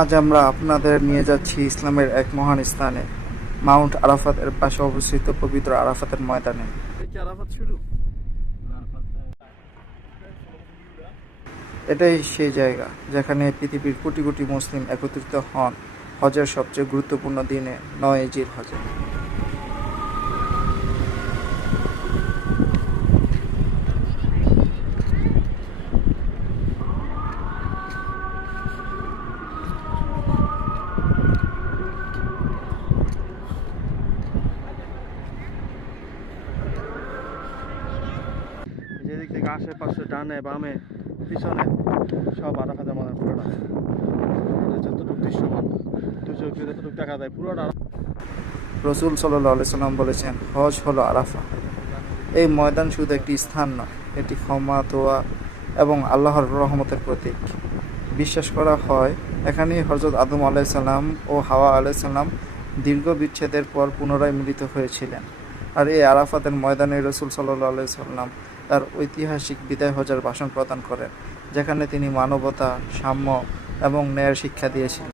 আজ আমরা আপনাদের নিয়ে যাচ্ছি ইসলামের এক মহান স্থানে, মাউন্ট আরাফাতের পাশে অবস্থিত পবিত্র আরাফাতের ময়দানে। এটাই সেই জায়গা যেখানে পৃথিবীর কোটি কোটি মুসলিম একত্রিত হন হজের সবচেয়ে গুরুত্বপূর্ণ দিনে, ৯ জিল হজে। যেদিক থেকে আশেপাশে ডানে বামে পিছনে সব আরাফাতের মধ্যে পুরোটা যতটুকু দৃশ্যমান দু চোখে যতটুকু দেখা যায় পুরোটা। রসুল সাল্লাল্লাহু আলাইহি সাল্লাম বলেছেন, হজ হলো আরাফা। এই ময়দান শুধু একটি স্থান নয়, এটি ক্ষমা, দোয়া এবং আল্লাহর রহমতের প্রতীক। বিশ্বাস করা হয় এখানেই হযরত আদম আলাইহিসসালাম ও হাওয়া আলাইহিসসালাম দীর্ঘ বিচ্ছেদের পর পুনরায় মিলিত হয়েছিলেন। আর এই আরাফাতের ময়দানে রসুল সাল্লাল্লাহু আলাইহি সাল্লাম তার ঐতিহাসিক বিদায় হজের ভাষণ প্রদান করেন, যেখানে তিনি মানবতা, সাম্য এবং ন্যায়ের শিক্ষা দিয়েছিলেন।